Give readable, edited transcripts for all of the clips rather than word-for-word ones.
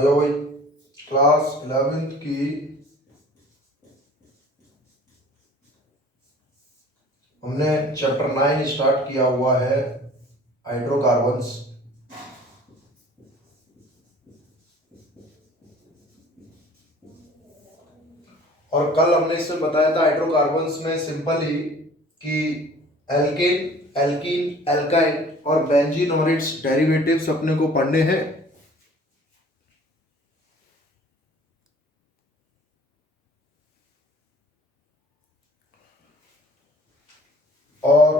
आ जाओ भाई। Class 11th की हमने चैप्टर 9 स्टार्ट किया हुआ है, हाइड्रोकार्बन्स। और कल हमने इसमें बताया था हाइड्रोकार्बन्स में सिंपल ही कि एल्केन, एल्कीन, एल्काइन और बेंजीन और इट्स डेरिवेटिव्स अपने को पढ़ने हैं। और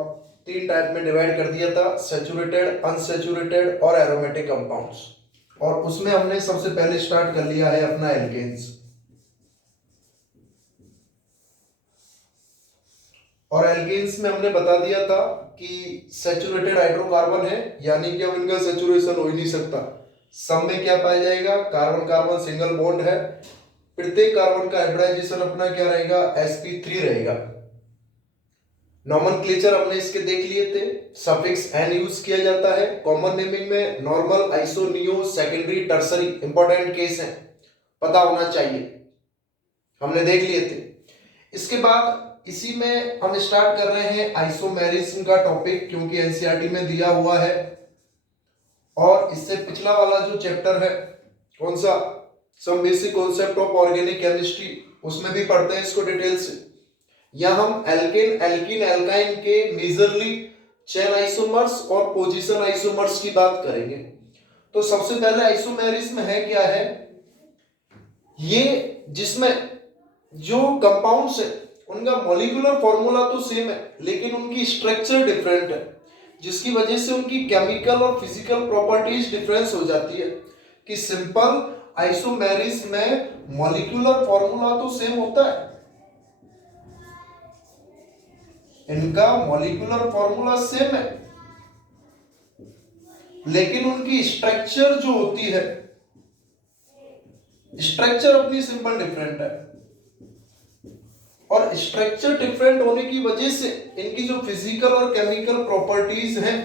3 टाइप में डिवाइड कर दिया था, सैचुरेटेड, अनसैचुरेटेड और एरोमेटिक कंपाउंड्स। और उसमें हमने सबसे पहले स्टार्ट कर लिया है अपना एल्केन्स। और एल्केन्स में हमने बता दिया था कि सैचुरेटेड हाइड्रोकार्बन है, यानी कि अब इनका सैचुरेशन हो ही नहीं सकता। सब में क्या पाया जाएगा, कार्बन कार्बन सिंगल बॉन्ड है। प्रत्येक कार्बन का हाइब्रिडाइजेशन अपना क्या रहेगा, sp3 रहेगा। नॉमेनक्लेचर हमने इसके देख लिए थे, सफिक्स एन यूज किया जाता है। कॉमन नेमिंग में normal, iso, neo, secondary, tertiary important case है, पता होना चाहिए, हमने देख लिए थे। इसके बाद इसी में हम स्टार्ट कर रहे हैं आइसोमेरिज्म का टॉपिक, क्योंकि एनसीईआरटी में दिया हुआ है। और इससे पिछला वाला जो चैप्टर है, कौन सा, some basic concept of organic chemistry, उसमें भी पढ़ते हैं इसको डिटेल से। या हम एल्केन, एल्कीन, एल्काइन के मेजरली चेन आइसोमर्स और पोजीशन आइसोमर्स की बात करेंगे। तो सबसे पहले आइसोमेरिज्म है क्या है, ये जिसमें जो कंपाउंड्स है उनका मॉलिक्यूलर फॉर्मूला तो सेम है, लेकिन उनकी स्ट्रक्चर डिफरेंट है, जिसकी वजह से उनकी केमिकल और फिजिकल प्रॉपर्टीज डिफरेंस हो जाती है। कि सिंपल आइसोमेरिज्म में मॉलिक्यूलर फॉर्मूला तो सेम होता है, इनका मॉलिक्यूलर फॉर्मूला सेम है, लेकिन उनकी स्ट्रक्चर जो होती है, स्ट्रक्चर अपनी सिंपल डिफरेंट है। और स्ट्रक्चर डिफरेंट होने की वजह से इनकी जो फिजिकल और केमिकल प्रॉपर्टीज हैं,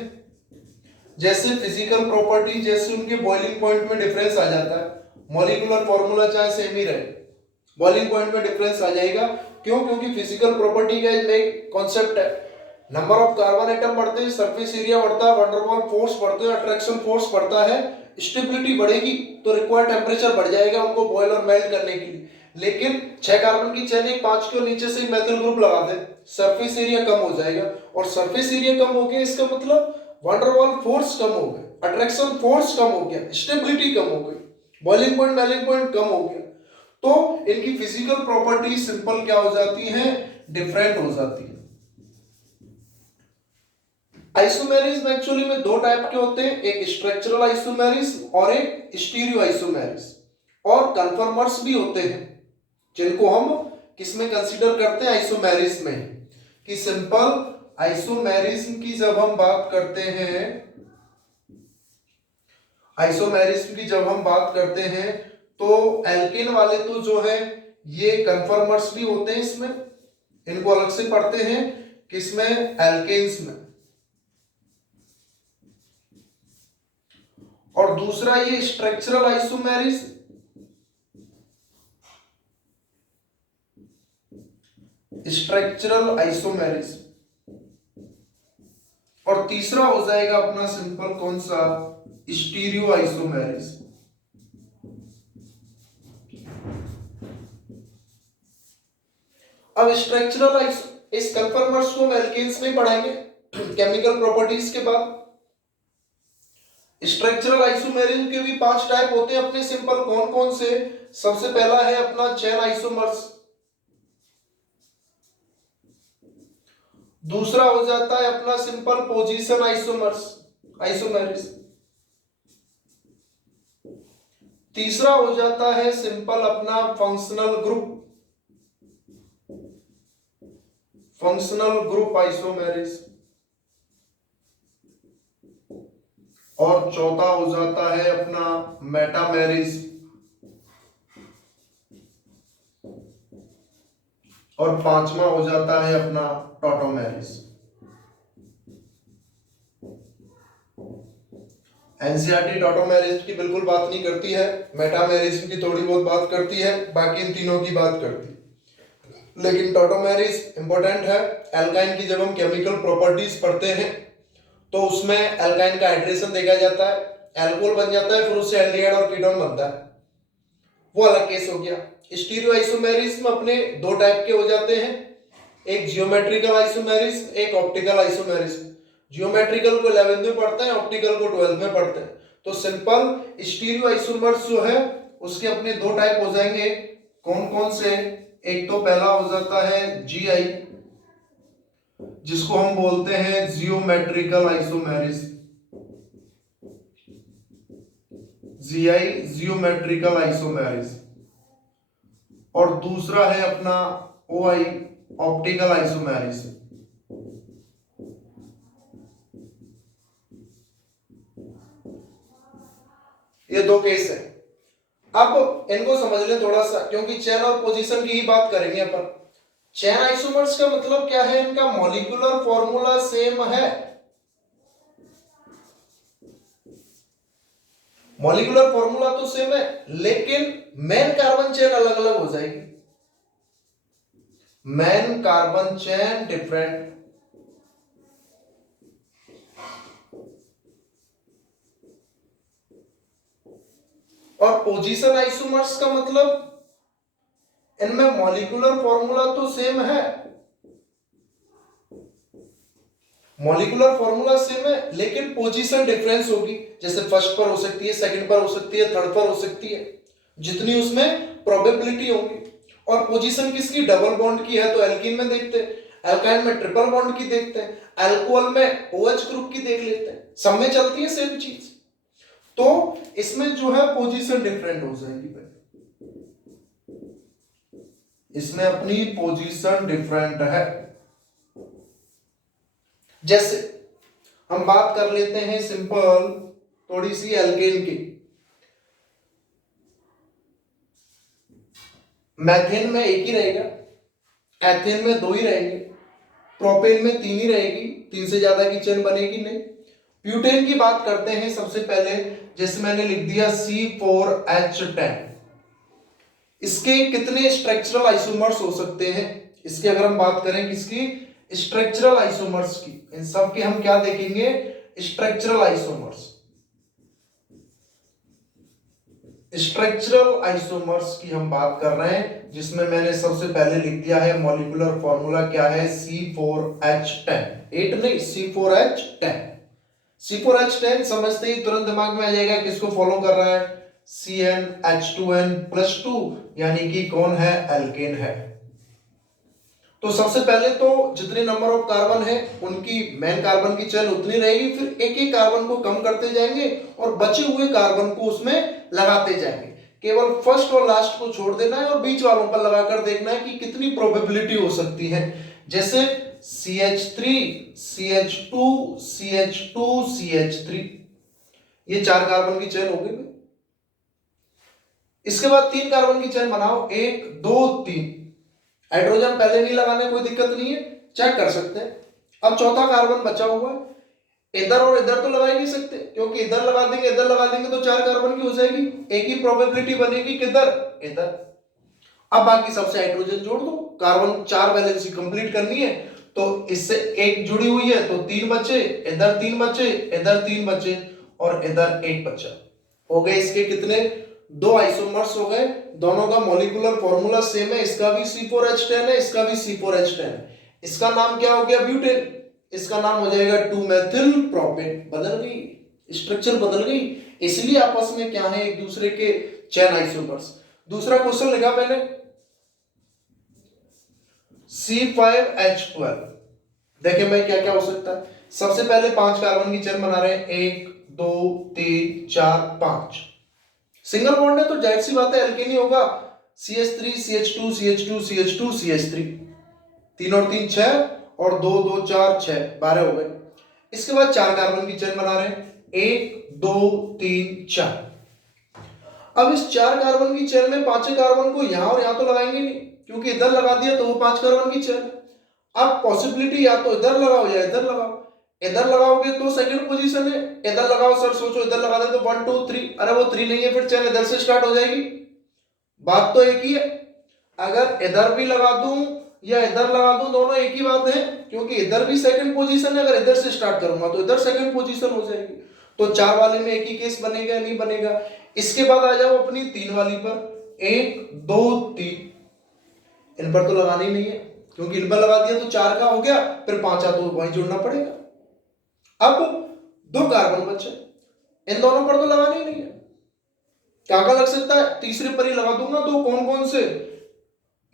जैसे फिजिकल प्रॉपर्टी, जैसे उनके बॉइलिंग पॉइंट में डिफरेंस आ जाता है। मॉलिक्यूलर फॉर्मूला चाहे सेम ही रहे, बॉइलिंग पॉइंट में डिफरेंस आ जाएगा। क्यों? क्योंकि फिजिकल प्रॉपर्टी का एक कॉन्सेप्ट है, नंबर ऑफ कार्बन एटम बढ़ते हैं, सरफेस एरिया बढ़ता है, वंडरवॉल फोर्स बढ़ते हैं, अट्रैक्शन फोर्स बढ़ता है, स्टेबिलिटी बढ़ेगी तो रिक्वायर्ड टेम्परेचर बढ़ जाएगा उनको बॉयल और मेल्ट करने के लिए। लेकिन 6 कार्बन की चेन एक 5 के नीचे से मेथल ग्रुप लगा दे, सरफेस एरिया कम हो जाएगा। और सरफेस एरिया कम हो गया, इसका मतलब वंडरवॉल फोर्स कम हो गए, अट्रैक्शन फोर्स कम हो गया, स्टेबिलिटी कम हो गई, बॉइलिंग पॉइंट मेल्टिंग पॉइंट कम हो गया। तो इनकी फिजिकल प्रॉपर्टी सिंपल क्या हो जाती है, डिफरेंट हो जाती है। आइसोमेरिज्म एक्चुअली में 2 टाइप के होते हैं, एक स्ट्रक्चरल आइसोमेरिज्म और एक स्टीरियो आइसोमेरिज्म। और कन्फर्मर्स भी होते हैं, जिनको हम किसमें कंसीडर करते हैं, आइसोमेरिज्म में। कि सिंपल आइसोमेरिज्म की जब हम बात करते हैं, आइसोमेरिज्म की जब हम बात करते हैं तो एल्केन वाले तो जो है ये कन्फर्मर्स भी होते हैं, इसमें इनको अलग से पढ़ते हैं, किसमें, एल्केन्स में। और दूसरा ये स्ट्रक्चरल आइसोमेरिज्म, स्ट्रक्चरल आइसोमेरिज्म। और तीसरा हो जाएगा अपना सिंपल कौन सा, स्टीरियो आइसोमेरिज्म। अब स्ट्रक्चरल इस कन्फर्मर्स को हम एल्केन्स में पढ़ाएंगे केमिकल प्रॉपर्टीज के बाद। स्ट्रक्चरल आइसोमेरिज्म के भी 5 टाइप होते हैं अपने सिंपल, कौन कौन से। सबसे पहला है अपना चेन आइसोमर्स, दूसरा हो जाता है अपना सिंपल पोजीशन आइसोमेरिज्म, तीसरा हो जाता है सिंपल अपना फंक्शनल ग्रुप आइसोमेरिज्म, और चौथा हो जाता है अपना मेटामेरिज्म, और 5वां हो जाता है अपना टॉटोमेरिज्म। एनसीईआरटी टॉटोमेरिज्म की बिल्कुल बात नहीं करती है, मेटामेरिज्म की थोड़ी बहुत बात करती है, बाकी इन तीनों की बात करती है। लेकिन टॉटोमेरिज्म इंपॉर्टेंट है। एल्काइन की जब हम केमिकल प्रॉपर्टीज पढ़ते हैं तो उसमें एल्काइन का हाइड्रेशन देखा जाता है, एल्कोहल बन जाता है, फिर उससे एल्डिहाइड और कीटोन बनता है, वो अलग केस हो गया। स्टीरियो आइसोमेरिज्म अपने दो टाइप के हो जाते हैं, एक जियोमेट्रिकल आइसोमेरिज्म, एक ऑप्टिकल आइसोमेरिज्म। जियोमेट्रिकल को 11th में पढ़ते हैं, ऑप्टिकल को 12th में पढ़ते हैं। तो सिंपल स्टीरियो आइसोमर्स जो है उसके अपने दो टाइप हो जाएंगे। कौन कौन से? एक तो पहला हो जाता है जीआई, जिसको हम बोलते हैं geometrical isomerism, GI geometrical isomerism. और दूसरा है अपना ओआई, ऑप्टिकल आइसोमेरिज्म। ये दो केस है। अब इनको समझ लें थोड़ा सा, क्योंकि चेन और पोजीशन की ही बात करेंगे अपन। चेन आइसोमर्स का मतलब क्या है? इनका मॉलिक्यूलर फॉर्मूला सेम है। मॉलिक्यूलर फॉर्मूला तो सेम है, लेकिन मेन कार्बन चेन अलग अलग हो जाएगी। Main carbon chain different. और पोजीशन आइसोमर्स का मतलब इनमें मॉलिक्यूलर फॉर्मूला तो सेम है, मॉलिक्यूलर फॉर्मूला सेम है, लेकिन पोजीशन डिफरेंस होगी। जैसे फर्स्ट पर हो सकती है, सेकंड पर हो सकती है, थर्ड पर हो सकती है, जितनी उसमें प्रोबेबिलिटी होगी। और पोजीशन किसकी? डबल बॉन्ड की है तो एल्कीन में देखते हैं, एल्काइन में ट्रिपल बॉन्ड की देखते हैं, अल्कोहल में OH ग्रुप की देख लेते हैं। सब में चलती है सेम चीज, तो इसमें जो है पोजीशन डिफरेंट हो जाएगी। इसमें अपनी पोजीशन डिफरेंट है। जैसे हम बात कर लेते हैं सिंपल थोड़ी सी एल्केन की। मैथेन में एक ही रहेगा, एथेन में दो ही रहेंगे, प्रोपेन में तीन ही रहेगी, तीन से ज्यादा की चेन बनेगी नहीं। ब्यूटेन की बात करते हैं सबसे पहले, जैसे मैंने लिख दिया C4H10। इसके कितने स्ट्रक्चरल आइसोमर्स हो सकते हैं? इसकी अगर हम बात करें किसकी? स्ट्रक्चरल आइसोमर्स की। इन सब के हम क्या देखेंगे? Structural isomers. स्ट्रक्चरल आइसोमर्स की हम बात कर रहे हैं, जिसमें मैंने सबसे पहले लिख दिया है मॉलिक्यूलर फॉर्मूला क्या है? C4H10। 8 नहीं, C4H10। C4H10 समझते ही तुरंत दिमाग में आ जाएगा किसको फॉलो कर रहा है? CnH2n+2, यानी कि कौन है? एल्केन है। तो सबसे पहले तो जितने नंबर ऑफ कार्बन है उनकी मेन कार्बन की चेन उतनी रहेगी, फिर एक एक कार्बन को कम करते जाएंगे और बचे हुए कार्बन को उसमें लगाते जाएंगे। केवल फर्स्ट और लास्ट को छोड़ देना है और बीच वालों पर लगाकर देखना है कि कितनी प्रोबेबिलिटी हो सकती है। जैसे CH3, CH2, CH2, CH3, ये 4 कार्बन की चेन हो गई। इसके बाद 3 कार्बन की चेन बनाओ, 1 2 3। हाइड्रोजन पहले नहीं लगाने कोई दिक्कत नहीं है, चेक कर सकते हैं। अब चौथा कार्बन बचा हुआ है, इधर और इधर तो लगा ही नहीं सकते, क्योंकि इधर लगा देंगे इधर लगा देंगे तो 4 कार्बन की हो जाएगी, एक ही प्रोबेबिलिटी बनेगी किधर? इधर। अब बाकी सबसे हाइड्रोजन जोड़ दो, कार्बन 4 वैलेंसी कंप्लीट करनी है, तो इससे एक जुड़ी हुई है तो 3 बचे, इधर 3 बचे, इधर 3 बचे और इधर 1 बचा। हो गए इसके कितने? 2 आइसोमर्स हो गए, दोनों का मॉलिक्यूलर फॉर्मूला सेम है। इसका भी C4H10 है, इसका भी C4H10 है। इसका नाम क्या हो गया? ब्यूटेन। इसका नाम हो जाएगा 2-मेथिल प्रोपेन। बदल गई, स्ट्रक्चर बदल गई, इसलिए आपस में क्या है? एक दूसरे के चेन आइसोमर्स। दूसरा क्वेश्चन लिखा मैंने C5H12। देखिए मैं क्या क्या हो सकता है। सबसे पहले 5 कार्बन की चेन बना रहे हैं, 1 2 3 4 5। सिंगल बॉन्ड है तो जाहिर सी बात है एल्केन ही होगा। CH3 CH2 CH2 CH2 CH3, 3 और 3 6 और 2 2 4 6, 12 हो गए। इसके बाद 4 कार्बन की चेन बना रहे हैं, 1 2 3 4। अब इस 4 कार्बन की चेन में 5 कार्बन को यहां और यहां तो लगाएंगे नहीं, क्योंकि इधर लगा दिया तो वो 5 कार्बन की चेन। अब पॉसिबिलिटी या तो इधर लगाओ या इधर लगाओ। इधर लगाओगे तो सेकंड पोजीशन है, इधर लगाओ सर, सोचो इधर लगा दे तो 1 2 3, अरे वो 3 नहीं है, फिर चेन इधर से स्टार्ट हो जाएगी। बात तो एक ही है। अगर इधर भी लगा दूं या इधर लगा दूं, दोनों एक ही बात है, क्योंकि इधर भी सेकंड पोजीशन है, अगर इधर से स्टार्ट करूंगा तो इधर सेकंड पोजीशन हो जाएगी। तो 4 वाले में एक ही केस बनेगा, नहीं बनेगा। इसके बाद आ जाओ अपनी 3 वाली पर, 1 2 3, इन पर तो लगाना ही नहीं है, क्योंकि इन पर लगा दिया तो 4 का हो गया, फिर 5 तो वहीं जोड़ना पड़ेगा। अब 2 कार्बन बचे, इन दोनों पर तो लगाना ही नहीं है। क्या क्या लग सकता है, तीसरे पर ही लगा दूंगा। तो कौन कौन से,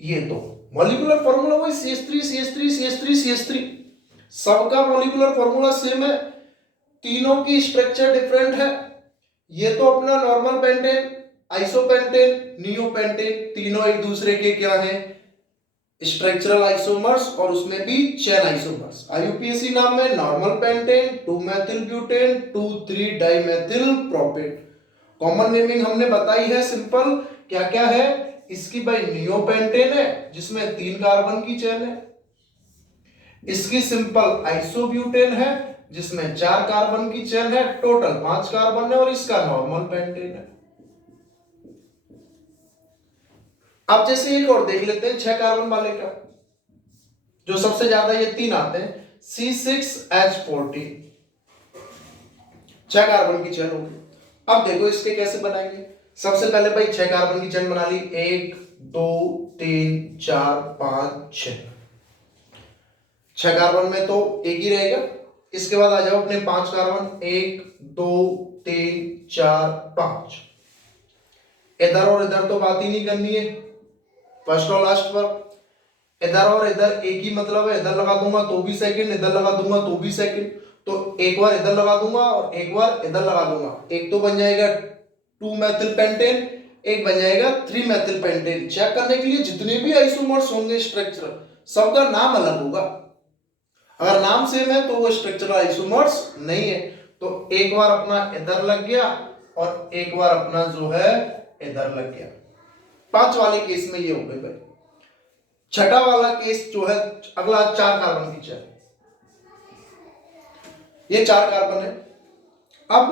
ये तो मॉलिक्यूलर फॉर्मूला वही CH3 CH3 CH3 CH3, सबका मॉलिक्यूलर फॉर्मूला सेम है, तीनों की स्ट्रक्चर डिफरेंट है। ये तो अपना नॉर्मल पेंटेन, आइसोपेंटेन, नियोपेंटेन, तीनों एक दूसरे के क्या हैं, स्ट्रक्चरल आइसोमर्स, और उसमें भी चेन आइसोमर्स। IUPAC नाम में normal pentane, 2 methyl butane, 2 3 dimethyl propane. Common naming हमने बताई है सिंपल, क्या क्या है इसकी भाई, नियोपेंटेन है जिसमें 3 कार्बन की चेन है, इसकी सिंपल आइसोब्यूटेन है जिसमें 4 कार्बन की चेन है, टोटल 5 कार्बन है, और इसका नॉर्मल पेंटेन है। अब जैसे एक और देख लेते हैं 6 कार्बन वाले का, जो सबसे ज्यादा ये 3 आते हैं, C6H14, 6 कार्बन की चेन होगी। अब देखो इसके कैसे बनाएंगे। सबसे पहले भाई 6 कार्बन की चेन बना ली, 1 2 3 4 5 6, 6 कार्बन में तो एक ही रहेगा। इसके बाद आ जाओ अपने 5 कार्बन, 1 2 3 4 5, इधर और इधर तो बात ही नहीं करनी है, फर्स्ट और लास्ट पर। इधर और इधर एक ही मतलब है, इधर लगा दूंगा तो भी सेकंड, इधर लगा दूंगा तो भी सेकंड, तो एक बार इधर लगा दूंगा और एक बार इधर लगा दूंगा, एक तो बन जाएगा 2 मेथिल पेंटेन, एक बन जाएगा 3 मेथिल पेंटेन। चेक करने के लिए जितने भी आइसोमर्स होंगे स्ट्रक्चर, सबका नाम अलग होगा। अगर नाम सेम है तो वो स्ट्रक्चरल आइसोमर्स नहीं है। तो एक बार अपना इधर लग गया और एक बार अपना जो है इधर लग गया। 5 वाले केस में ये हो गए भाई। छठा वाला केस जो है अगला, 4 कार्बन की चेन, ये 4 कार्बन है। अब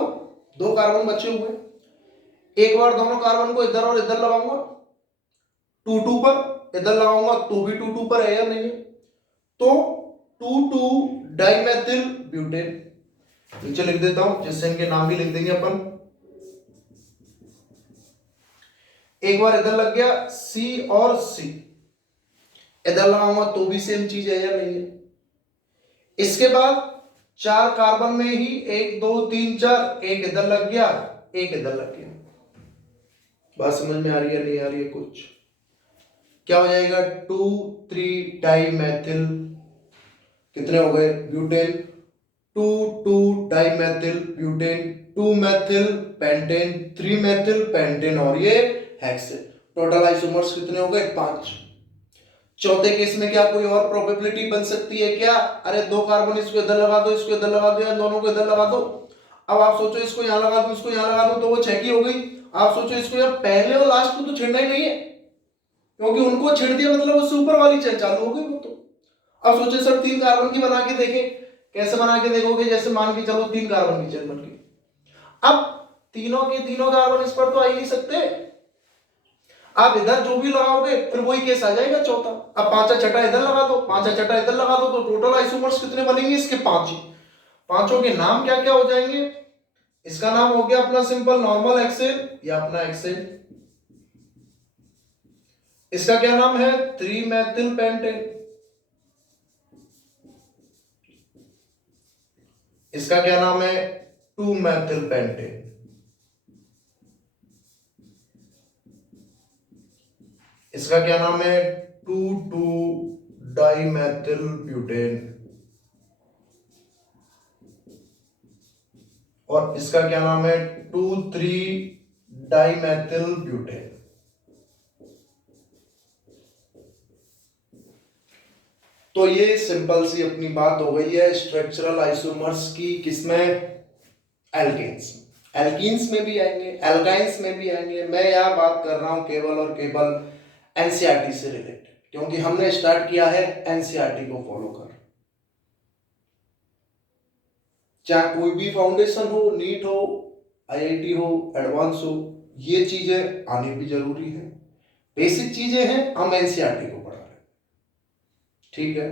2 कार्बन बचे हुए, एक बार दोनों कार्बन को इधर और इधर लगाऊंगा 2 2 पर, इधर लगाऊंगा तो भी 2 2 पर है या नहीं है, तो 2 2 डाइमेथिल ब्यूटेन। नीचे लिख देता हूं जिससे इनके नाम भी लिख देंगे अपन। एक बार इधर लग गया C और C, इधर लगाऊंगा तो भी सेम चीज है या नहीं है। इसके बाद 4 कार्बन में ही 1 2 3 4, एक इधर लग गया एक इधर लग गया। बात समझ में आ रही है नहीं आ रही है कुछ? क्या हो जाएगा, 2 3 डाइमेथिल, कितने हो गए butane, 2 2 dimethyl butane, 2 methyl pentane, 3 methyl pentane, और ये हेक्सेन। टोटल आइसोमर्स कितने हो गए, 5। चौथे केस में क्या कोई और प्रोबेबिलिटी बन सकती है क्या? अरे 2 कार्बन, इसको इधर लगा दो, इसको इधर लगा दो, या दोनों को इधर लगा दो। अब आप सोचो इसको यहां लगा दो, इसको यहां लगा दो, तो वो 6 की हो गई। आप सोचो इसको यार पहले और लास्ट को तो छेड़ना ही नहीं है, क्योंकि उनको छेड़ दिया मतलब उससे ऊपर वाली चेन चालू हो गई वो तो। अब सोचे सर 3 कार्बन की बना के देखें, कैसे बना के देखोगे? जैसे मान के चलो 3 कार्बन की चेन बन गई, अब तीनों के तीनों कार्बन इस पर तो आ ही नहीं सकते, आप इधर जो भी लगाओगे फिर वही केस आ जाएगा चौथा। अब 5 छठा इधर लगा दो, 5 छठा इधर लगा दो, तो टोटल आइसोमर्स कितने बनेंगे इसके? 5 ही। पांचों के नाम क्या क्या हो जाएंगे? इसका नाम हो गया अपना सिंपल नॉर्मल हेक्सेन या अपना हेक्सेन। इसका क्या नाम है? 3 मेथिल पेंटेन। इसका क्या नाम है? 2 मेथिल पेंटेन। इसका क्या नाम है? 2 2 डाइमेथिल ब्यूटेन। और इसका क्या नाम है? 2 3 डाइमेथिल ब्यूटेन। तो ये सिंपल सी अपनी बात हो गई है स्ट्रक्चरल आइसोमर्स की। किसमें? एल्केन्स। एल्कीन्स में भी आएंगे, एल्काइंस में भी आएंगे। मैं यहां बात कर रहा हूं केवल और केवल एनसीईआरटी से रिलेटेड, क्योंकि हमने स्टार्ट किया है एनसीईआरटी को फॉलो कर। चाहे कोई भी फाउंडेशन हो, नीट हो, आईआईटी हो, एडवांस हो, ये चीजें आनी भी जरूरी है। बेसिक चीजें हैं, हम एनसीईआरटी को पढ़ा रहे हैं, ठीक है।